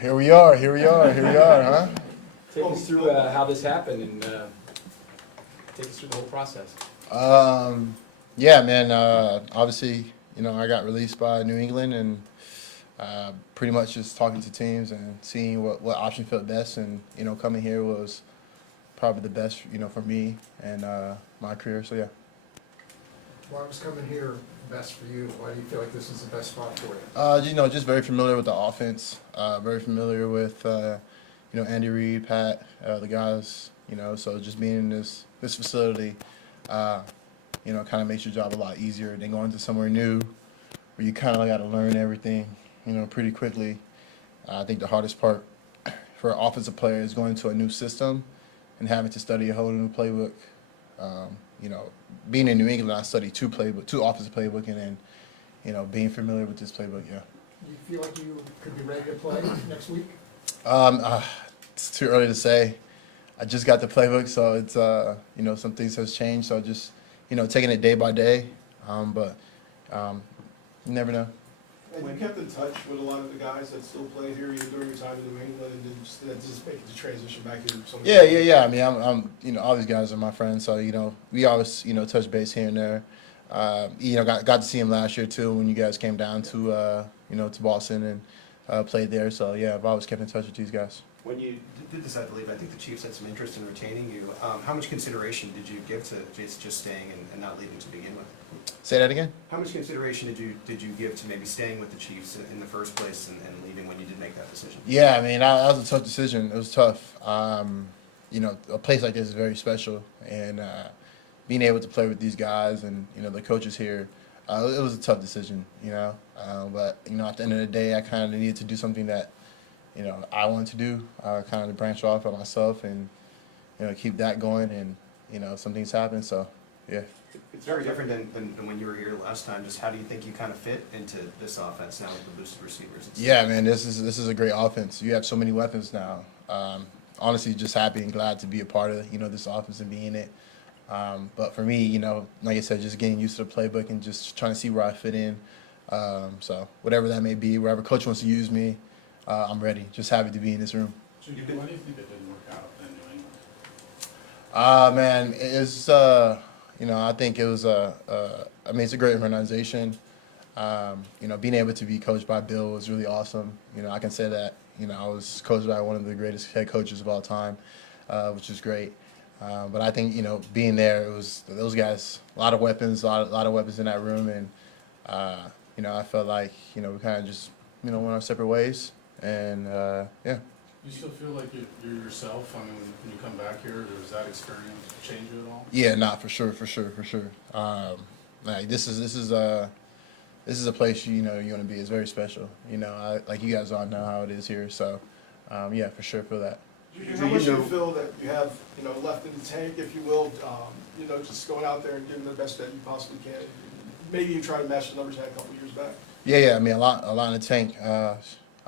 Here we are, huh? Take us through how this happened and take us through the whole process. Yeah, man, obviously, I got released by New England and pretty much just talking to teams and seeing what option felt best. And, coming here was probably the best, for me and my career. So, yeah. Why was coming here best for you? Why do you feel like this is the best spot for you? Just very familiar with the offense, very familiar with, Andy Reid, Pat, the guys, so just being in this facility, kind of makes your job a lot easier than going to somewhere new where you kind of got to learn everything, pretty quickly. I think the hardest part for an offensive player is going to a new system and having to study a whole new playbook. Being in New England, I studied two offensive playbook, and then, being familiar with this playbook, yeah. You feel like you could be ready to play next week? It's too early to say. I just got the playbook, so it's some things has changed. So just taking it day by day, but you never know. And you kept in touch with a lot of the guys that still play here even during your time in New England, and then just making the transition back to some. Yeah. I mean, I'm all these guys are my friends, so we always touch base here and there. Got to see him last year too when you guys came down to to Boston and played there. So yeah, I've always kept in touch with these guys. When you did decide to leave, I think the Chiefs had some interest in retaining you. How much consideration did you give to just staying and not leaving to begin with? Say that again? How much consideration did you give to maybe staying with the Chiefs in the first place and leaving when you did make that decision? Yeah, I mean, that was a tough decision. It was tough. A place like this is very special, and being able to play with these guys and the coaches here, it was a tough decision. But at the end of the day, I kind of needed to do something that I wanted to do, kind of branch off of myself and keep that going. And some things happened, so yeah. It's very different than when you were here last time. Just how do you think you kind of fit into this offense now with the boosted receivers? Yeah, man, this is a great offense. You have so many weapons now. Honestly, just happy and glad to be a part of this offense and be in it. But for me, like I said, just getting used to the playbook and just trying to see where I fit in. So whatever that may be, wherever coach wants to use me, I'm ready. Just happy to be in this room. Why do you think it didn't work out in New England? Man, it's I think it was it's a great organization. Being able to be coached by Bill was really awesome. I can say that. I was coached by one of the greatest head coaches of all time, which is great. But I think being there, it was those guys, a lot of weapons, a lot of weapons in that room, and I felt like we kind of just went our separate ways, and yeah. You still feel like you're yourself? I mean, when you come back here, does that experience change you at all? Yeah, not for sure. Like this is a place you want to be. It's very special. Like you guys all know how it is here. So yeah, for sure feel that. How much do you feel that you have left in the tank, if you will? Just going out there and giving the best that you possibly can. Maybe you try to match the numbers you had a couple of years back. Yeah. I mean, a lot in the tank.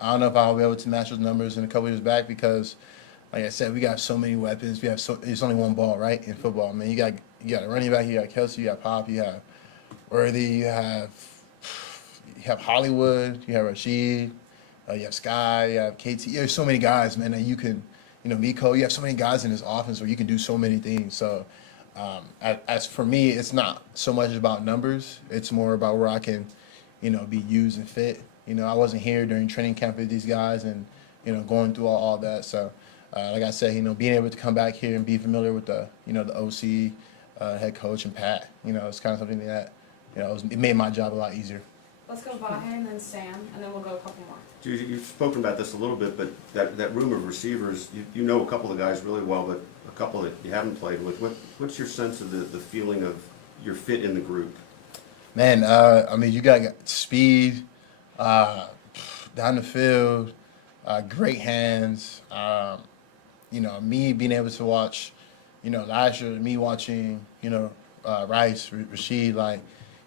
I don't know if I'll be able to match those numbers in a couple years back because, like I said, we got so many weapons. It's only one ball, right, in football. I mean, you got a running back, you got Kelsey, you got Pop, you have Worthy, you have Hollywood, you have Rashid, you have Sky, you have KT. There's so many guys, man, that you can, Miko. You have so many guys in this offense where you can do so many things. So, as for me, it's not so much about numbers. It's more about where I can, be used and fit. I wasn't here during training camp with these guys and, going through all that. So, like I said, being able to come back here and be familiar with the OC, head coach and Pat, it's kind of something that, it made my job a lot easier. Let's go Vahe and then Sam, and then we'll go a couple more. You've spoken about this a little bit, but that room of receivers, you know a couple of guys really well, but a couple that you haven't played with. What's your sense of the feeling of your fit in the group? Man, I mean, you got speed, down the field, great hands. Me being able to watch, last year, me watching, Rice, Rashid, like,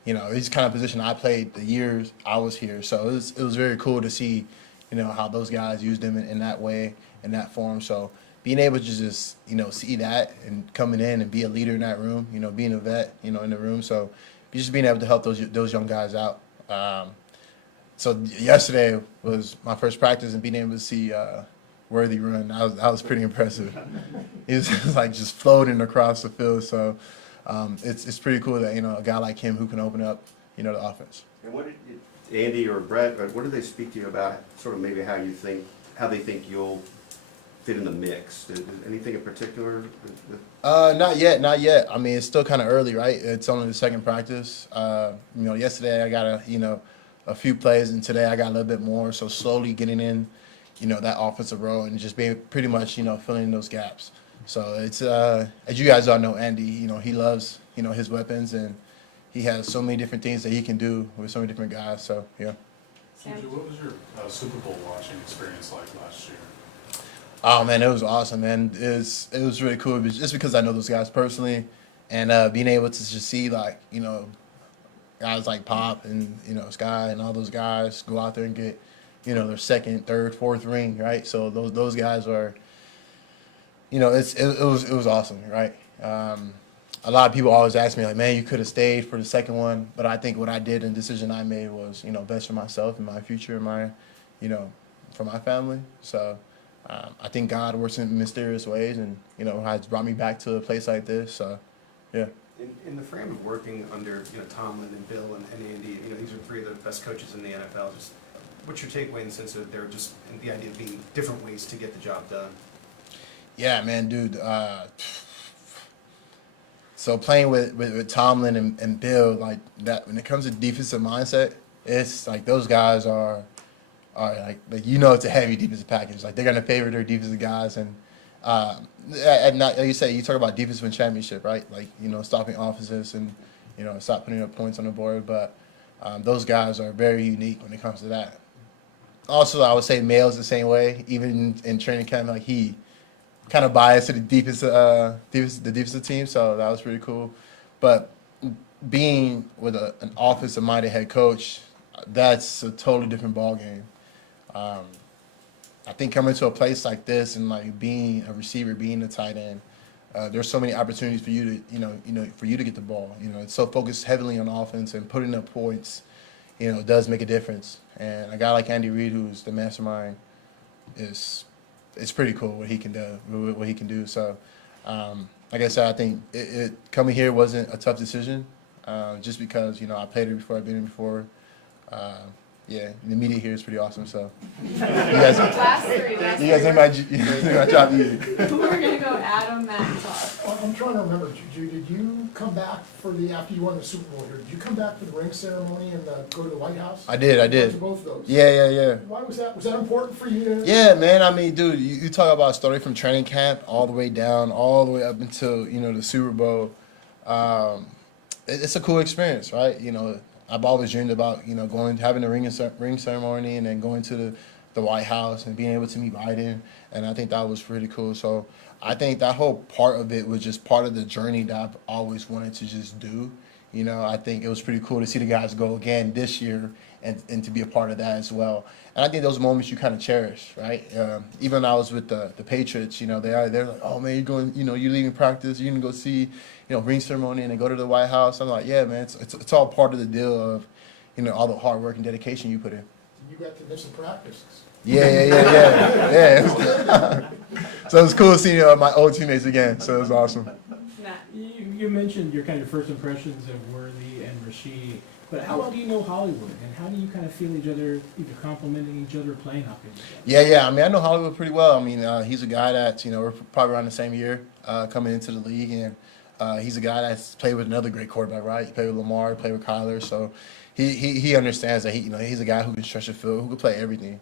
he's kind of position I played the years I was here. So it was very cool to see, how those guys used him in that way, in that form. So being able to just, see that and coming in and be a leader in that room, being a vet, in the room. So just being able to help those young guys out. So yesterday was my first practice, and being able to see Worthy run, that was pretty impressive. He was just, like just floating across the field. So it's pretty cool that a guy like him who can open up the offense. And what did Andy or Brett, what did they speak to you about, sort of maybe how they think you'll fit in the mix? Anything in particular? Not yet. I mean, it's still kind of early, right? It's only the second practice. Yesterday I got a few plays, and today I got a little bit more. So slowly getting in, that offensive role and just being pretty much, filling in those gaps. So it's as you guys all know, Andy. He loves his weapons, and he has so many different things that he can do with so many different guys. So yeah. Sam? JuJu, what was your Super Bowl watching experience like last year? Oh man, it was awesome, man. It was really cool, just because I know those guys personally, and being able to just see guys like Pop and Sky and all those guys go out there and get their second, third, fourth ring, right? So those guys are, it was awesome, right? A lot of people always ask me like, man, you could have stayed for the second one, but I think what I did and the decision I made was best for myself and my future and my for my family. So. I think God works in mysterious ways, and has brought me back to a place like this. So, yeah. In the frame of working under Tomlin and Bill and Andy, these are three of the best coaches in the NFL. Just what's your takeaway in the sense that they're just the idea of being different ways to get the job done? Yeah, man, dude. So playing with Tomlin and Bill, like that, when it comes to defensive mindset, it's like those guys are like it's a heavy defensive package. Like they're gonna favor their defensive guys, and not like you say, you talk about defensive win championship, right? Like stopping offenses and stop putting up points on the board. But those guys are very unique when it comes to that. Also, I would say Mail's the same way. Even in training camp, like he kind of biased to the defensive team, so that was pretty cool. But being with an offensive-minded head coach, that's a totally different ball game. I think coming to a place like this and like being a receiver, being a tight end, there's so many opportunities for you to get the ball. It's so focused heavily on offense, and putting up points, does make a difference. And a guy like Andy Reid, who's the mastermind, it's pretty cool what he can do. So, like I said, I think it coming here wasn't a tough decision, just because I played here before, I've been here before. Yeah, the media here is pretty awesome. So you guys made my job easy. We're gonna go Adam, Matt, and Todd. I'm trying to remember, Juju, did you come back after you won the Super Bowl here, did you come back for the ring ceremony and go to the White House? I did. To both of those? Yeah. Why was that? Was that important for you? Yeah, man. I mean, dude, you talk about starting from training camp all the way down, all the way up until the Super Bowl. It's a cool experience, right? I've always dreamed about having the ring ceremony and then going to the White House and being able to meet Biden, and I think that was pretty cool. So I think that whole part of it was just part of the journey that I've always wanted to just do. I think it was pretty cool to see the guys go again this year and to be a part of that as well. And I think those moments you kind of cherish, right? Even when I was with the Patriots, they're like, oh man, you're going, you're leaving practice, you're gonna go see, ring ceremony and then go to the White House. I'm like, yeah, man, it's all part of the deal of, all the hard work and dedication you put in. You got to miss some practices. Yeah. So it's cool seeing my old teammates again. So it was awesome. Matt. You mentioned your kind of first impressions of Worthy and Rasheed, but how well do you know Hollywood, and how do you kind of feel each other, either complimenting each other, or playing off each other? Yeah. I mean, I know Hollywood pretty well. I mean, he's a guy that we're probably around the same year coming into the league, and he's a guy that's played with another great quarterback, right? He played with Lamar, he played with Kyler, so he understands that he's a guy who can stretch the field, who can play everything.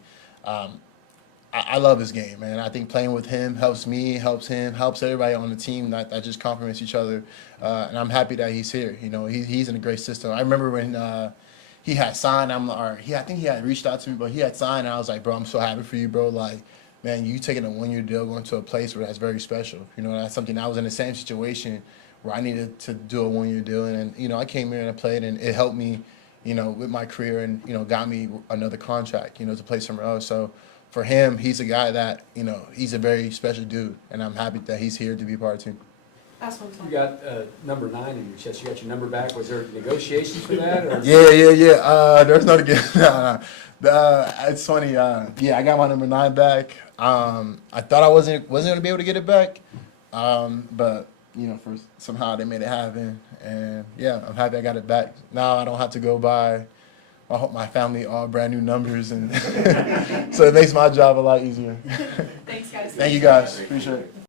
I love his game, man. I think playing with him helps me, helps him, helps everybody on the team that just complements each other. And I'm happy that he's here. He's in a great system. I remember when he had signed, I think he had reached out to me, but he had signed, and I was like, bro, I'm so happy for you, bro. Like, man, you taking a one-year deal, going to a place where that's very special. That's something. I was in the same situation where I needed to do a one-year deal, and I came here and I played, and it helped me, with my career, and got me another contract, to play somewhere else. So for him, he's a guy that he's a very special dude, and I'm happy that he's here to be part of the team. That's what I'm You got number 9 in your chest. You got your number back. Was there negotiations for that? Or? Yeah. There's not again. It's funny. Yeah, I got my number 9 back. I thought I wasn't gonna be able to get it back, but for somehow they made it happen, and yeah, I'm happy I got it back. Now I don't have to go buy my family all brand new numbers, and so it makes my job a lot easier. Thanks, guys. Thank you guys. Appreciate it.